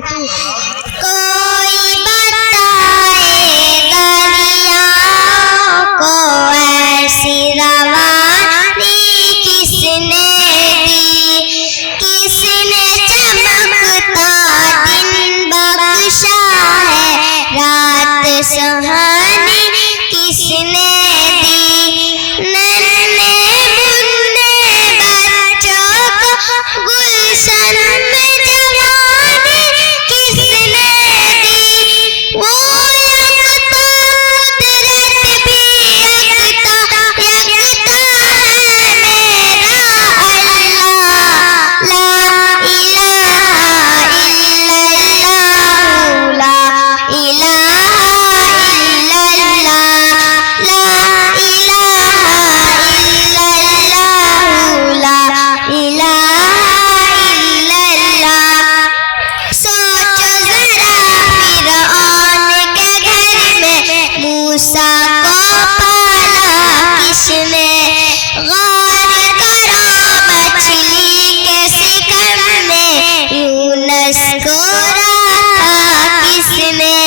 کوئی بتائے دریاؤں کو ایسی روانی کس نے دی، کس نے چمکتا دن بخشا ہے، رات سہانی کس نے دی، ننھے منھے بچوں کو گلشن میں جوانی کس نے دی، وہ یکتا قدرت بھی یکتا یکتا ہے میرا اللہ، لا الہ الا اللہ، لا الہ الا اللہ، لا الہ الا اللہ، لا الہ الا اللہ۔ سوچو ذرا فرعون کے گھر میں موسیٰ کو پالا کس نے، غور کرو مچھلی کے شکم میں یونس کو رکھا کس نے،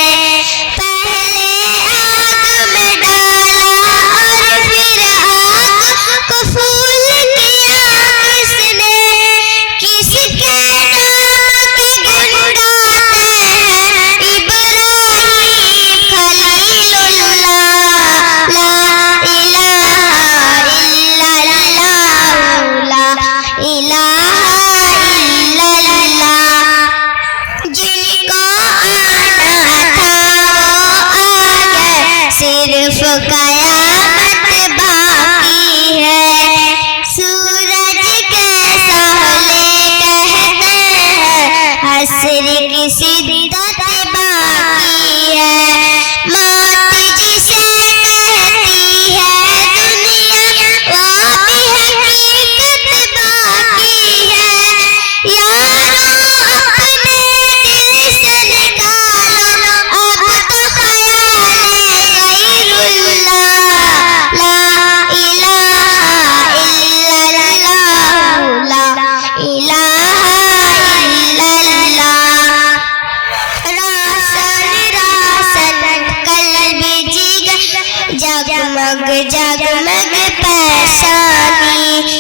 پہلے آگ میں ڈالا اور پھر آگ کو پھول کیا کس نے، کس کے نام کے گنڈاتے ہیں ابراہیم خلیل اللہ، لا الہ الا اللہ، لا الہ الا اللہ۔ جن کو آنا تھا وہ آ گئے، صرف قیامت باقی ہے، سورج کے سہلے کہتے ہیں حشر کی شدت باقی ہے، موت جسے کہتی ہے دنیا وہ بھی حقیقت باقی ہے، یارو اپنے دل سے نکالو اب تو خیال غیر اللہ، لا الہ الا اللہ، لا الہ الا اللہ۔ روشن روشن قلب جگر، جگمگ جگمگ پیشانی،